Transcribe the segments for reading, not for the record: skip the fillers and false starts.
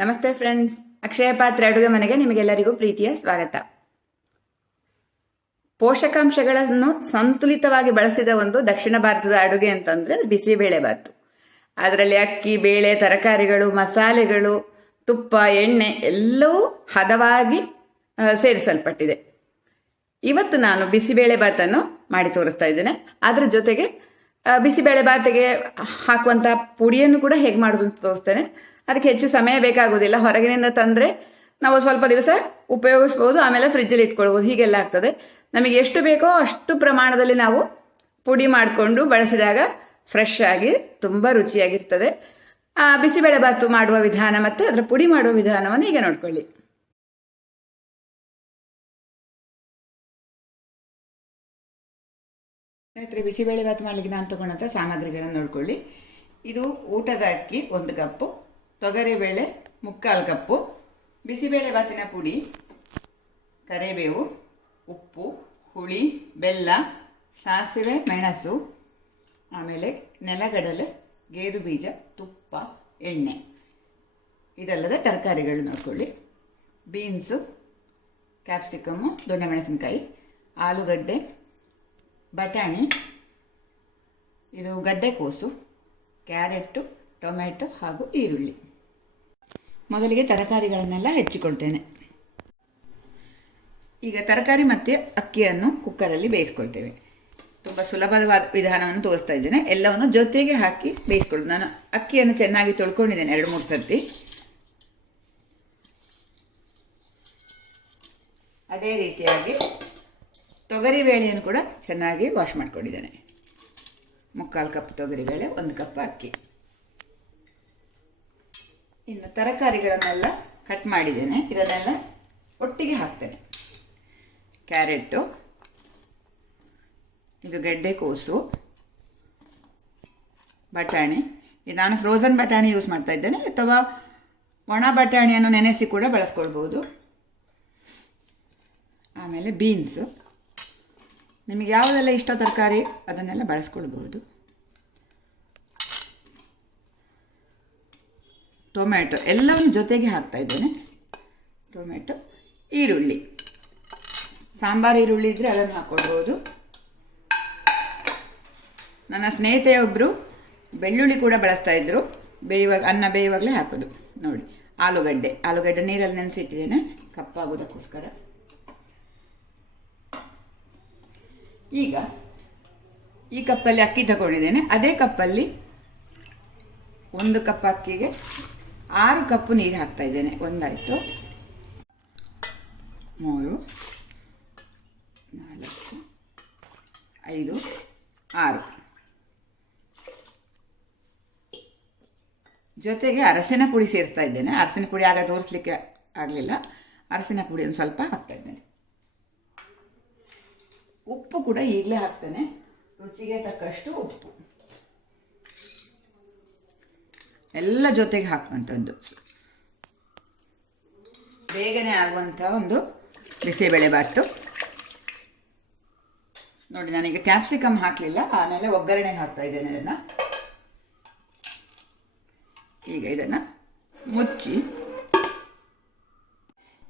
ನಮಸ್ತೆ ಫ್ರೆಂಡ್ಸ್, ಅಕ್ಷಯ ಪಾತ್ರೆ ಅಡುಗೆ ಮನೆಗೆ ನಿಮಗೆಲ್ಲರಿಗೂ ಪ್ರೀತಿಯ ಸ್ವಾಗತ. ಪೋಷಕಾಂಶಗಳನ್ನು ಸಂತುಲಿತವಾಗಿ ಬಳಸಿದ ಒಂದು ದಕ್ಷಿಣ ಭಾರತದ ಅಡುಗೆ ಅಂತಂದ್ರೆ ಬಿಸಿಬೇಳೆಬಾತು. ಅದರಲ್ಲಿ ಅಕ್ಕಿ, ಬೇಳೆ, ತರಕಾರಿಗಳು, ಮಸಾಲೆಗಳು, ತುಪ್ಪ, ಎಣ್ಣೆ ಎಲ್ಲವೂ ಹದವಾಗಿ ಸೇರಿಸಲ್ಪಟ್ಟಿದೆ. ಇವತ್ತು ನಾನು ಬಿಸಿಬೇಳೆಬಾತನ್ನು ಮಾಡಿ ತೋರಿಸ್ತಾ ಇದ್ದೇನೆ. ಅದರ ಜೊತೆಗೆ ಬಿಸಿಬೇಳೆಬಾತಿಗೆ ಹಾಕುವಂತಹ ಪುಡಿಯನ್ನು ಕೂಡ ಹೇಗೆ ಮಾಡೋದು ಅಂತ ತೋರಿಸ್ತೇನೆ. ಅದಕ್ಕೆ ಹೆಚ್ಚು ಸಮಯ ಬೇಕಾಗುವುದಿಲ್ಲ. ಹೊರಗಿನಿಂದ ತಂದರೆ ನಾವು ಸ್ವಲ್ಪ ದಿವಸ ಉಪಯೋಗಿಸ್ಬೋದು, ಆಮೇಲೆ ಫ್ರಿಜ್ಜಲ್ಲಿ ಇಟ್ಕೊಳ್ಬೋದು. ಹೀಗೆಲ್ಲ ಆಗ್ತದೆ. ನಮಗೆ ಎಷ್ಟು ಬೇಕೋ ಅಷ್ಟು ಪ್ರಮಾಣದಲ್ಲಿ ನಾವು ಪುಡಿ ಮಾಡಿಕೊಂಡು ಬಳಸಿದಾಗ ಫ್ರೆಶ್ ಆಗಿ ತುಂಬ ರುಚಿಯಾಗಿರ್ತದೆ. ಬಿಸಿಬೇಳೆಬಾತು ಮಾಡುವ ವಿಧಾನ ಮತ್ತು ಅದರ ಪುಡಿ ಮಾಡುವ ವಿಧಾನವನ್ನು ಈಗ ನೋಡ್ಕೊಳ್ಳಿ. ಸ್ನೇಹಿತರೆ, ಬಿಸಿಬೇಳೆಬಾತು ಮಾಡಲಿಕ್ಕೆ ನಾನು ತಗೊಂಡಂಥ ಸಾಮಗ್ರಿಗಳನ್ನು ನೋಡ್ಕೊಳ್ಳಿ. ಇದು ಊಟದ ಅಕ್ಕಿ 1 ಕಪ್ಪು, ತೊಗರಿಬೇಳೆ 3/4 ಕಪ್ಪು, ಬಿಸಿಬೇಳೆಬಾತಿನ ಪುಡಿ, ಕರಿಬೇವು, ಉಪ್ಪು, ಹುಳಿ, ಬೆಲ್ಲ, ಸಾಸಿವೆ, ಮೆಣಸು, ಆಮೇಲೆ ನೆಲಗಡಲೆ, ಗೇರು ಬೀಜ, ತುಪ್ಪ, ಎಣ್ಣೆ. ಇದಲ್ಲದೆ ತರಕಾರಿಗಳು ನೋಡ್ಕೊಳ್ಳಿ. ಬೀನ್ಸು, ಕ್ಯಾಪ್ಸಿಕಮ್ಮು, ದೊಣ್ಣೆಮೆಣಸಿನಕಾಯಿ, ಆಲೂಗಡ್ಡೆ, ಬಟಾಣಿ, ಇದು ಗಡ್ಡೆಕೋಸು, ಕ್ಯಾರೆಟ್ಟು, ಟೊಮೆಟೊ ಹಾಗೂ ಈರುಳ್ಳಿ. ಮೊದಲಿಗೆ ತರಕಾರಿಗಳನ್ನೆಲ್ಲ ಹೆಚ್ಚಿಕೊಳ್ತೇನೆ. ಈಗ ತರಕಾರಿ ಮತ್ತು ಅಕ್ಕಿಯನ್ನು ಕುಕ್ಕರಲ್ಲಿ ಬೇಯಿಸ್ಕೊಳ್ತೇವೆ. ತುಂಬ ಸುಲಭವಾದ ವಿಧಾನವನ್ನು ತೋರಿಸ್ತಾ ಇದ್ದೇನೆ. ಎಲ್ಲವನ್ನು ಜೊತೆಗೆ ಹಾಕಿ ಬೇಯಿಸ್ಕೊಳ್ಳೋದು. ನಾನು ಅಕ್ಕಿಯನ್ನು ಚೆನ್ನಾಗಿ ತೊಳ್ಕೊಂಡಿದ್ದೇನೆ 2-3 ಸರ್ತಿ. ಅದೇ ರೀತಿಯಾಗಿ ತೊಗರಿಬೇಳೆಯನ್ನು ಕೂಡ ಚೆನ್ನಾಗಿ ವಾಶ್ ಮಾಡ್ಕೊಂಡಿದ್ದೇನೆ. 3/4 ಕಪ್ ತೊಗರಿಬೇಳೆ, 1 ಕಪ್ ಅಕ್ಕಿ. ಇನ್ನು ತರಕಾರಿಗಳನ್ನೆಲ್ಲ ಕಟ್ ಮಾಡಿದ್ದೇನೆ. ಇದನ್ನೆಲ್ಲ ಒಟ್ಟಿಗೆ ಹಾಕ್ತೇನೆ. ಕ್ಯಾರೆಟು, ಇದು ಗೆಡ್ಡೆಕೋಸು, ಬಟಾಣಿ. ಇದು ನಾನು ಫ್ರೋಝನ್ ಬಟಾಣಿ ಯೂಸ್ ಮಾಡ್ತಾ ಇದ್ದೇನೆ, ಅಥವಾ ಒಣ ಬಟಾಣಿಯನ್ನು ನೆನೆಸಿ ಕೂಡ ಬಳಸ್ಕೊಳ್ಬೋದು. ಆಮೇಲೆ ಬೀನ್ಸು, ನಿಮಗೆ ಯಾವುದೆಲ್ಲ ಇಷ್ಟ ತರಕಾರಿ ಅದನ್ನೆಲ್ಲ ಬಳಸ್ಕೊಳ್ಬೋದು. ಟೊಮೆಟೊ ಎಲ್ಲವನ್ನು ಜೊತೆಗೆ ಹಾಕ್ತಾ ಇದ್ದೇನೆ. ಟೊಮೆಟೊ, ಈರುಳ್ಳಿ, ಸಾಂಬಾರು ಈರುಳ್ಳಿ ಇದ್ದರೆ ಅದನ್ನು ಹಾಕ್ಕೊಳ್ಬೋದು. ನನ್ನ ಸ್ನೇಹಿತೆಯೊಬ್ಬರು ಬೆಳ್ಳುಳ್ಳಿ ಕೂಡ ಬಳಸ್ತಾ ಇದ್ದರು. ಅನ್ನ ಬೇಯುವಾಗಲೇ ಹಾಕೋದು. ನೋಡಿ, ಆಲೂಗಡ್ಡೆ ನೀರಲ್ಲಿ ನೆನೆಸಿಟ್ಟಿದ್ದೇನೆ ಕಪ್ಪಾಗೋದಕ್ಕೋಸ್ಕರ. ಈಗ ಈ ಕಪ್ಪಲ್ಲಿ ಅಕ್ಕಿ ತಗೊಂಡಿದ್ದೇನೆ. ಅದೇ ಕಪ್ಪಲ್ಲಿ 1 ಕಪ್ ಅಕ್ಕಿಗೆ 6 ಕಪ್ ನೀರು ಹಾಕ್ತಾ ಇದ್ದೇನೆ. 1 ಆಯಿತು, 3, 4, 5, 6. ಜೊತೆಗೆ ಅರಸಿನ ಪುಡಿ ಸೇರಿಸ್ತಾ ಇದ್ದೇನೆ. ಅರಸಿನ ಪುಡಿ ಆಗ ತೋರಿಸ್ಲಿಕ್ಕೆ ಆಗಲಿಲ್ಲ. ಅರಸಿನ ಪುಡಿಯನ್ನು ಸ್ವಲ್ಪ ಹಾಕ್ತಾ ಇದ್ದೇನೆ. ಉಪ್ಪು ಕೂಡ ಈಗಲೇ ಹಾಕ್ತೇನೆ, ರುಚಿಗೆ ತಕ್ಕಷ್ಟು ಉಪ್ಪು. ಎಲ್ಲ ಜೊತೆಗೆ ಹಾಕುವಂಥದ್ದು, ಬೇಗನೆ ಆಗುವಂಥ ಒಂದು ಬಿಸಿಬೇಳೆಬಾತು. ನೋಡಿ, ನಾನೀಗ ಕ್ಯಾಪ್ಸಿಕಮ್ ಹಾಕಲಿಲ್ಲ, ಆಮೇಲೆ ಒಗ್ಗರಣೆಗೆ ಹಾಕ್ತಾ ಇದ್ದೇನೆ ಇದನ್ನು. ಈಗ ಇದನ್ನು ಮುಚ್ಚಿ,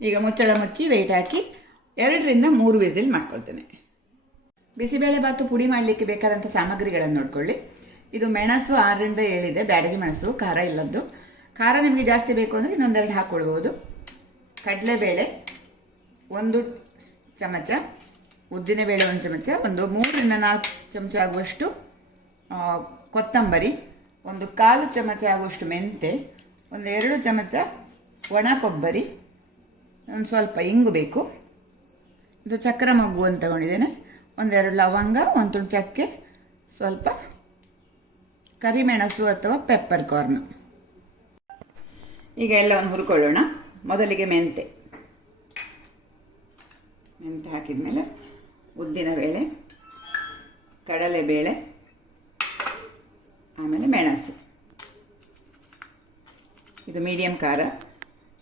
ಈಗ ಮುಚ್ಚಳ ಮುಚ್ಚಿ ವೆಯ್ಟ್ ಹಾಕಿ 2-3 ವಿಸಿಲ್ ಮಾಡ್ಕೊಳ್ತೇನೆ. ಬಿಸಿಬೇಳೆಬಾತು ಪುಡಿ ಮಾಡಲಿಕ್ಕೆ ಬೇಕಾದಂಥ ಸಾಮಗ್ರಿಗಳನ್ನು ನೋಡ್ಕೊಳ್ಳಿ. ಇದು ಮೆಣಸು 6-7 ಇದೆ, ಬ್ಯಾಡಗಿ ಮೆಣಸು, ಖಾರ ಇಲ್ಲದ್ದು. ಖಾರ ನಿಮಗೆ ಜಾಸ್ತಿ ಬೇಕು ಅಂದರೆ ಇನ್ನೊಂದೆರಡು ಹಾಕ್ಕೊಳ್ಬೋದು. ಕಡಲೆಬೇಳೆ 1 ಚಮಚ, ಉದ್ದಿನಬೇಳೆ 1 ಚಮಚ, ಒಂದು 3-4 ಚಮಚ ಆಗುವಷ್ಟು ಕೊತ್ತಂಬರಿ, 1/4 ಚಮಚ ಆಗುವಷ್ಟು ಮೆಂತೆ, 1-2 ಚಮಚ ಒಣ ಕೊಬ್ಬರಿ, ಒಂದು ಸ್ವಲ್ಪ ಇಂಗು ಬೇಕು. ಇದು ಚಕ್ರ ಮೊಗ್ಗು ಅಂತ ತಗೊಂಡಿದ್ದೇನೆ. 1-2 ಲವಂಗ, 1 ತುಂಡು ಚಕ್ಕೆ, ಸ್ವಲ್ಪ ಕರಿಮೆಣಸು ಅಥವಾ ಪೆಪ್ಪರ್ ಕಾರ್ನ್. ಈಗ ಎಲ್ಲವನ್ನು ಹುರ್ಕೊಳ್ಳೋಣ. ಮೊದಲಿಗೆ ಮೆಂತೆ ಹಾಕಿದ ಮೇಲೆ ಉದ್ದಿನಬೇಳೆ, ಕಡಲೆಬೇಳೆ, ಆಮೇಲೆ ಮೆಣಸು. ಇದು ಮೀಡಿಯಂ ಖಾರ.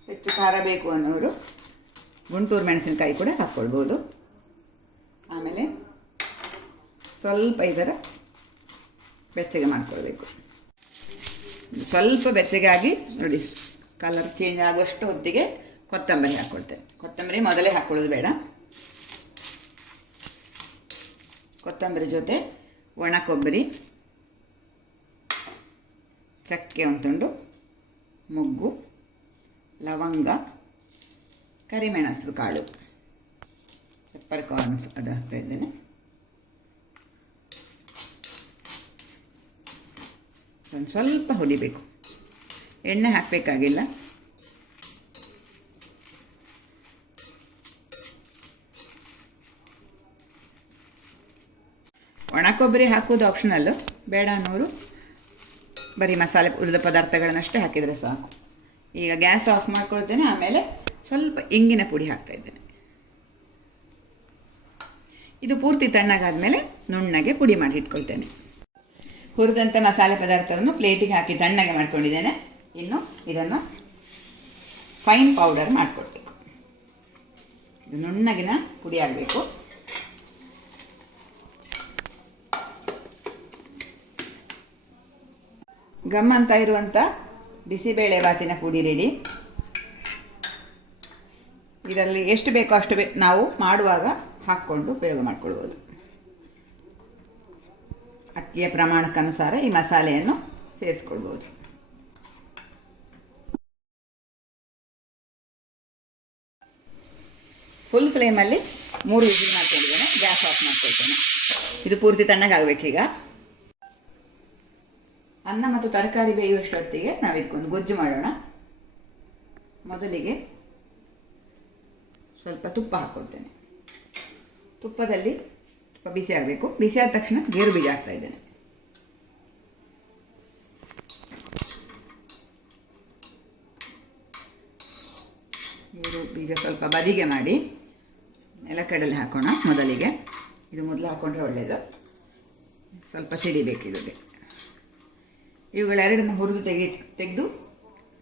ಹೆಚ್ಚು ಖಾರ ಬೇಕು ಅನ್ನೋರು ಗುಂಟೂರು ಮೆಣಸಿನಕಾಯಿ ಕೂಡ ಹಾಕ್ಕೊಳ್ಬೋದು. ಆಮೇಲೆ ಸ್ವಲ್ಪ ಇದರ ಬೆಚ್ಚಗೆ ಮಾಡ್ಕೊಳ್ಬೇಕು. ಸ್ವಲ್ಪ ಬೆಚ್ಚಗೆ ಆಗಿ ನೋಡಿ, ಕಲರ್ ಚೇಂಜ್ ಆಗುವಷ್ಟು ಹೊತ್ತಿಗೆ ಕೊತ್ತಂಬರಿ ಹಾಕ್ಕೊಳ್ತೇನೆ. ಕೊತ್ತಂಬರಿ ಮೊದಲೇ ಹಾಕ್ಕೊಳ್ಳೋದು ಬೇಡ. ಕೊತ್ತಂಬರಿ ಜೊತೆ ಒಣ ಕೊಬ್ಬರಿ, ಚಕ್ಕೆ ಒಂದು ತುಂಡು, ಮೊಗ್ಗು, ಲವಂಗ, ಕರಿಮೆಣಸು ಕಾಳು, ಪೆಪ್ಪರ್ ಕಾರ್ನ್ಸ್ ಅದು ಹಾಕ್ತಾ ಇದ್ದೇನೆ. ಒಂದು ಸ್ವಲ್ಪ ಹುರಿಬೇಕು, ಎಣ್ಣೆ ಹಾಕಬೇಕಾಗಿಲ್ಲ. ಒಣ ಕೊಬ್ಬರಿ ಹಾಕೋದು ಆಪ್ಷನಲ್ಲು, ಬೇಡ ಅನ್ನೋರು ಬರೀ ಮಸಾಲೆ ಹುರಿದ ಪದಾರ್ಥಗಳನ್ನಷ್ಟೇ ಹಾಕಿದರೆ ಸಾಕು. ಈಗ ಗ್ಯಾಸ್ ಆಫ್ ಮಾಡ್ಕೊಳ್ತೇನೆ. ಆಮೇಲೆ ಸ್ವಲ್ಪ ಇಂಗಿನ ಪುಡಿ ಹಾಕ್ತಾ ಇದ್ದೇನೆ. ಇದು ಪೂರ್ತಿ ತಣ್ಣಗಾದ್ಮೇಲೆ ನುಣ್ಣಗೆ ಪುಡಿ ಮಾಡಿ ಇಟ್ಕೊಳ್ತೇನೆ. ಹುರಿದಂಥ ಮಸಾಲೆ ಪದಾರ್ಥವನ್ನು ಪ್ಲೇಟಿಗೆ ಹಾಕಿ ತಣ್ಣಗೆ ಮಾಡ್ಕೊಂಡಿದ್ದೇನೆ. ಇನ್ನು ಇದನ್ನು ಫೈನ್ ಪೌಡರ್ ಮಾಡಿಕೊಳ್ಬೇಕು. ಇದು ನುಣ್ಣಗಿನ ಪುಡಿ ಆಗಬೇಕು. ಗಮ್ ಅಂತ ಇರುವಂಥ ಬಿಸಿಬೇಳೆ ಬಾತಿನ ಪುಡಿ ರೆಡಿ. ಇದರಲ್ಲಿ ಎಷ್ಟು ಬೇಕೋ ಅಷ್ಟು ನಾವು ಮಾಡುವಾಗ ಹಾಕ್ಕೊಂಡು ಉಪಯೋಗ ಮಾಡಿಕೊಳ್ಬೋದು. ಅಕ್ಕಿಯ ಪ್ರಮಾಣಕ್ಕನುಸಾರ ಈ ಮಸಾಲೆಯನ್ನು ಸೇರಿಸ್ಕೊಳ್ಬೋದು. ಫುಲ್ ಫ್ಲೇಮಲ್ಲಿ 3 ವಿಸಿಲ್ ಮಾಡ್ಕೊಂಡಿದ್ದೇನೆ. ಗ್ಯಾಸ್ ಆಫ್ ಮಾಡ್ಕೊಳ್ತೇನೆ. ಇದು ಪೂರ್ತಿ ತಣ್ಣಗಾಗಬೇಕೀಗ. ಅನ್ನ ಮತ್ತು ತರಕಾರಿ ಬೇಯುವಷ್ಟೊತ್ತಿಗೆ ನಾವು ಇದಕ್ಕೊಂದು ಗೊಜ್ಜು ಮಾಡೋಣ. ಮೊದಲಿಗೆ ಸ್ವಲ್ಪ ತುಪ್ಪ ಹಾಕ್ಕೊಳ್ತೇನೆ. ತುಪ್ಪದಲ್ಲಿ ತುಪ್ಪ ಬಿಸಿ ಆಗಬೇಕು. ಬಿಸಿ ಆದ ತಕ್ಷಣ ಗೇರು ಬೀಜ ಹಾಕ್ತಾ ಇದ್ದೇನೆ. ಗೇರು ಬೀಜ ಸ್ವಲ್ಪ ಬದಿಗೆ ಮಾಡಿ ನೆಲಕಡಲೆ ಹಾಕೋಣ. ಮೊದಲಿಗೆ ಇದು ಮೊದಲು ಹಾಕೊಂಡ್ರೆ ಒಳ್ಳೆಯದು. ಸ್ವಲ್ಪ ಸಿಡಿಬೇಕು ಇದಕ್ಕೆ. ಇವುಗಳೆರಡನ್ನು ಹುರಿದು ತೆಗೆದು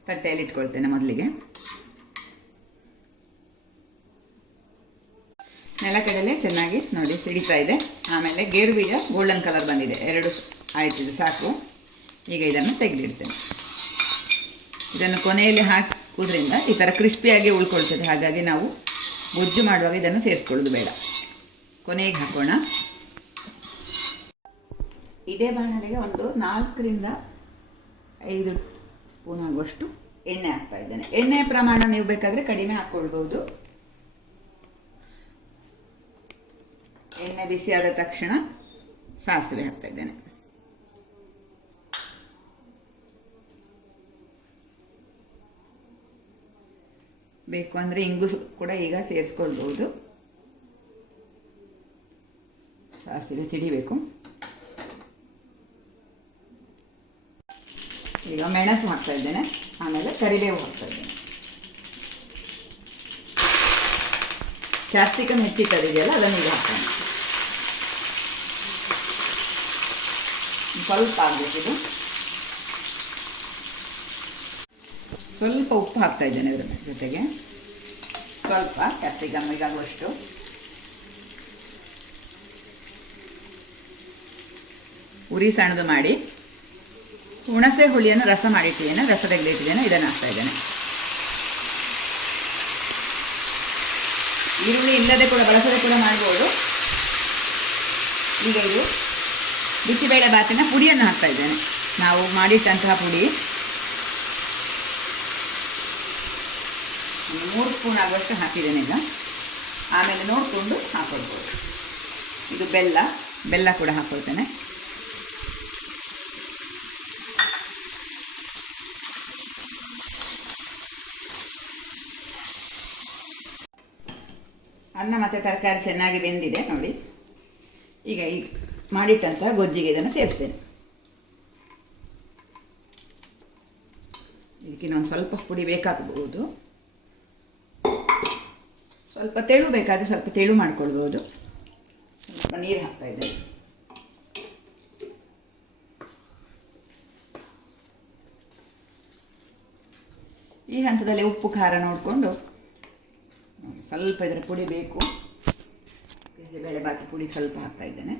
ತಟ್ಟೆಯಲ್ಲಿ ಇಟ್ಕೊಳ್ತೇನೆ. ಮೊದಲಿಗೆ ನೆಲಕಡಲೆ ಚೆನ್ನಾಗಿ ನೋಡಿ ಸಿಡಿತಾ ಇದೆ. ಆಮೇಲೆ ಗೇರು ಬೀಜ ಗೋಲ್ಡನ್ ಕಲರ್ ಬಂದಿದೆ. 2 ಆಯ್ತು, ಇದು ಸಾಕು. ಈಗ ಇದನ್ನು ತೆಗೆದಿಡ್ತೇನೆ. ಇದನ್ನು ಕೊನೆಯಲ್ಲಿ ಹಾಕುವುದರಿಂದ ಈ ಥರ ಕ್ರಿಸ್ಪಿಯಾಗಿ ಉಳ್ಕೊಳ್ತದೆ. ಹಾಗಾಗಿ ನಾವು ಗೊಜ್ಜು ಮಾಡುವಾಗ ಇದನ್ನು ಸೇರಿಸ್ಕೊಳ್ಳೋದು ಬೇಡ. ಕೊನೆಗೆ ಹಾಕೋಣ. ಇದೇ ಬಾಣಲೆಗೆ ಒಂದು 4 ರಿಂದ 5 ಸ್ಪೂನ್ ಆಗುವಷ್ಟು ಎಣ್ಣೆ ಹಾಕ್ತಾ ಇದ್ದೇನೆ. ಎಣ್ಣೆಯ ಪ್ರಮಾಣ ನೀವು ಬೇಕಾದರೆ ಕಡಿಮೆ ಹಾಕ್ಕೊಳ್ಬೋದು. ಎಣ್ಣೆ ಬಿಸಿಯಾದ ತಕ್ಷಣ ಸಾಸಿವೆ ಹಾಕ್ತಾ ಇದ್ದೇನೆ. ಬೇಕು ಅಂದರೆ ಇಂಗು ಕೂಡ ಈಗ ಸೇರಿಸ್ಕೊಳ್ಬೋದು. ಸಾಸಿವೆ ಸಿಡಿಬೇಕು. ಈಗ ಮೆಣಸು ಹಾಕ್ತಾ ಇದ್ದೇನೆ. ಆಮೇಲೆ ಕರಿಬೇವು ಹಾಕ್ತಾ ಇದ್ದೇನೆ. ಕ್ಯಾಪ್ಸಿಕಮ್ ಹೆಚ್ಚಿಟ್ಟದಿದೆಯಲ್ಲ ಅದನ್ನು ಈಗ ಹಾಕೋಣ. ಸ್ವಲ್ಪ ಆಗಬೇಕಿದು. ಸ್ವಲ್ಪ ಉಪ್ಪು ಹಾಕ್ತಾ ಇದ್ದೇನೆ ಇದರ ಜೊತೆಗೆ. ಸ್ವಲ್ಪ ಕ್ಯಾಪ್ಸಿಕಮ್ ಈಗಾಗುವಷ್ಟು. ಉರಿ ಸಣ್ಣದು ಮಾಡಿ ಹುಣಸೆ ಹುಳಿಯನ್ನು ರಸ ಮಾಡಿಟ್ಟಿದ್ದೇನೆ. ರಸ ತೆಗೆದಿಟ್ಟಿದ್ದೇನೆ. ಇದನ್ನು ಹಾಕ್ತಾ ಇದ್ದೇನೆ. ಈರುಳ್ಳಿ ಇಲ್ಲದೆ ಕೂಡ ಬಳಸದೆ ಕೂಡ ಮಾಡ್ಬೋದು. ಈಗ ಇದು ಬಿಸಿಬೇಳೆ ಬಾತಿನ ಪುಡಿಯನ್ನು ಹಾಕ್ತಾ ಇದ್ದೇನೆ. ನಾವು ಮಾಡಿಟ್ಟಂತಹ ಪುಡಿ 3 ಸ್ಪೂನ್ ಆಗುವಷ್ಟು ಹಾಕಿದ್ದೇನೆ ಈಗ. ಆಮೇಲೆ ನೋಡಿಕೊಂಡು ಹಾಕೊಳ್ಬೋದು. ಇದು ಬೆಲ್ಲ ಕೂಡ ಹಾಕ್ಕೊಳ್ತೇನೆ. ಅನ್ನ ಮತ್ತು ತರಕಾರಿ ಚೆನ್ನಾಗಿ ಬೆಂದಿದೆ ನೋಡಿ. ಈಗ ಮಾಡಿಟ್ಟಂತಹ ಗೊಜ್ಜಿಗೆ ಇದನ್ನು ಸೇರಿಸ್ತೇನೆ. ಇದಕ್ಕಿನ್ನೊಂದು ಸ್ವಲ್ಪ ಪುಡಿ ಬೇಕಾಗಬಹುದು. ಸ್ವಲ್ಪ ತೆಳು ಬೇಕಾದರೆ ಸ್ವಲ್ಪ ತೆಳು ಮಾಡ್ಕೊಳ್ಬೋದು. ಸ್ವಲ್ಪ ನೀರು ಹಾಕ್ತಾ ಇದ್ದೇನೆ. ಈ ಹಂತದಲ್ಲಿ ಉಪ್ಪು ಖಾರ ನೋಡಿಕೊಂಡು ಸ್ವಲ್ಪ ಇದರ ಪುಡಿ ಬೇಕು. ಬಿಸಿಬೇಳೆ ಬಾಕಿ ಪುಡಿ ಸ್ವಲ್ಪ ಹಾಕ್ತಾ ಇದ್ದೇನೆ.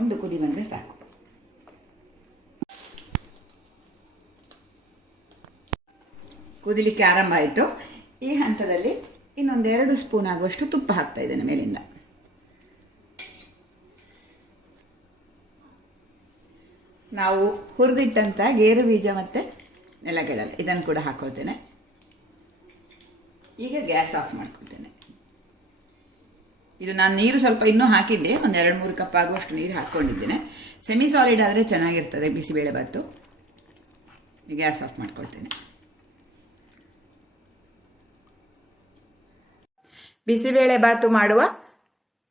ಒಂದು ಕುದಿ ಬಂದರೆ ಸಾಕು. ಕುದಿಲಿಕ್ಕೆ ಆರಂಭ ಆಯಿತು. ಈ ಹಂತದಲ್ಲಿ ಇನ್ನೊಂದು 2 ಸ್ಪೂನ್ ಆಗುವಷ್ಟು ತುಪ್ಪ ಹಾಕ್ತಾ ಇದ್ದೇನೆ ಮೇಲಿಂದ. ನಾವು ಹುರಿದಿಟ್ಟಂಥ ಗೇರು ಬೀಜ ಮತ್ತು ನೆಲಗಡಲೆ ಇದನ್ನು ಕೂಡ ಹಾಕೊಳ್ತೇನೆ. ಈಗ ಗ್ಯಾಸ್ ಆಫ್ ಮಾಡ್ಕೊಳ್ತೇನೆ. ಇದು ನಾನು ನೀರು ಸ್ವಲ್ಪ ಇನ್ನೂ ಹಾಕಿದ್ದೆ, ಒಂದು 2-3 ಕಪ್ ಆಗುವಷ್ಟು ನೀರು ಹಾಕ್ಕೊಂಡಿದ್ದೇನೆ. ಸೆಮಿ ಸಾಲಿಡ್ ಆದರೆ ಚೆನ್ನಾಗಿರ್ತದೆ ಬಿಸಿಬೇಳೆಬಾತು. ಗ್ಯಾಸ್ ಆಫ್ ಮಾಡ್ಕೊಳ್ತೇನೆ. ಬಿಸಿಬೇಳೆಬಾತು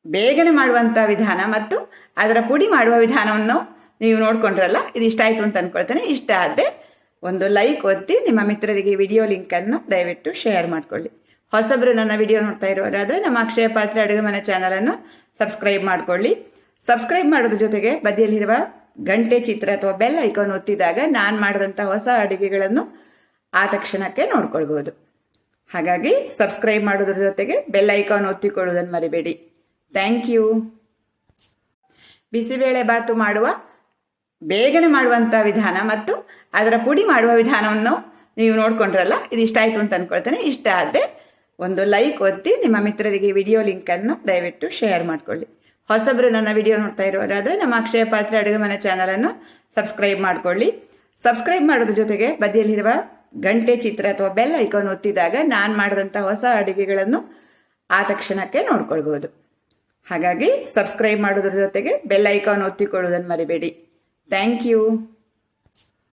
ಬೇಗನೆ ಮಾಡುವಂಥ ವಿಧಾನ ಮತ್ತು ಅದರ ಪುಡಿ ಮಾಡುವ ವಿಧಾನವನ್ನು ನೀವು ನೋಡ್ಕೊಂಡ್ರಲ್ಲ, ಇದು ಇಷ್ಟ ಆಯಿತು ಅಂತ ಅಂದ್ಕೊಳ್ತೇನೆ. ಇಷ್ಟ ಆದರೆ ಒಂದು ಲೈಕ್ ಒತ್ತಿ ನಿಮ್ಮ ಮಿತ್ರರಿಗೆ ವಿಡಿಯೋ ಲಿಂಕನ್ನು ದಯವಿಟ್ಟು ಶೇರ್ ಮಾಡಿಕೊಳ್ಳಿ. ಹೊಸಬರು ನನ್ನ ವಿಡಿಯೋ ನೋಡ್ತಾ ಇರೋರಾದರೆ ನಮ್ಮ ಅಕ್ಷಯ ಪಾತ್ರೆ ಅಡುಗೆ ಮನೆ ಚಾನಲನ್ನು ಸಬ್ಸ್ಕ್ರೈಬ್ ಮಾಡಿಕೊಳ್ಳಿ. ಸಬ್ಸ್ಕ್ರೈಬ್ ಮಾಡೋದ್ರ ಜೊತೆಗೆ ಬದಿಯಲ್ಲಿರುವ ಗಂಟೆ ಚಿತ್ರ ಅಥವಾ ಬೆಲ್ ಐಕಾನ್ ಒತ್ತಿದಾಗ ನಾನು ಮಾಡಿದಂಥ ಹೊಸ ಅಡುಗೆಗಳನ್ನು ಆ ತಕ್ಷಣಕ್ಕೆ ನೋಡ್ಕೊಳ್ಬೋದು. ಹಾಗಾಗಿ ಸಬ್ಸ್ಕ್ರೈಬ್ ಮಾಡೋದ್ರ ಜೊತೆಗೆ ಬೆಲ್ ಐಕಾನ್ ಒತ್ತಿಕೊಳ್ಳೋದನ್ನು ಮರಿಬೇಡಿ. Thank you. ಬಿಸಿಬೇಳೆಬಾತು ಬೇಗನೆ ಮಾಡುವಂಥ ವಿಧಾನ ಮತ್ತು ಅದರ ಪುಡಿ ಮಾಡುವ ವಿಧಾನವನ್ನು ನೀವು ನೋಡ್ಕೊಂಡ್ರಲ್ಲ, ಇದು ಇಷ್ಟ ಆಯಿತು ಅಂತ ಅಂದ್ಕೊಳ್ತೇನೆ. ಇಷ್ಟ ಆದರೆ ಒಂದು ಲೈಕ್ ಒತ್ತಿ ನಿಮ್ಮ ಮಿತ್ರರಿಗೆ ವಿಡಿಯೋ ಲಿಂಕನ್ನು ದಯವಿಟ್ಟು ಶೇರ್ ಮಾಡಿಕೊಳ್ಳಿ. ಹೊಸಬರು ನನ್ನ ವಿಡಿಯೋ ನೋಡ್ತಾ ಇರೋರಾದರೆ ನಮ್ಮ ಅಕ್ಷಯ ಪಾತ್ರೆ ಅಡುಗೆ ಮನೆ ಚಾನಲನ್ನು ಸಬ್ಸ್ಕ್ರೈಬ್ ಮಾಡಿಕೊಳ್ಳಿ. ಸಬ್ಸ್ಕ್ರೈಬ್ ಮಾಡೋದ್ರ ಜೊತೆಗೆ ಬದಿಯಲ್ಲಿರುವ ಗಂಟೆ ಚಿತ್ರ ಅಥವಾ ಬೆಲ್ ಐಕಾನ್ ಒತ್ತಿದಾಗ ನಾನು ಮಾಡಿದಂಥ ಹೊಸ ಅಡುಗೆಗಳನ್ನು ಆ ತಕ್ಷಣಕ್ಕೆ ನೋಡ್ಕೊಳ್ಬೋದು. ಹಾಗಾಗಿ ಸಬ್ಸ್ಕ್ರೈಬ್ ಮಾಡೋದ್ರ ಜೊತೆಗೆ ಬೆಲ್ ಐಕಾನ್ ಒತ್ತಿಕೊಳ್ಳೋದನ್ನು ಮರಿಬೇಡಿ. Thank you.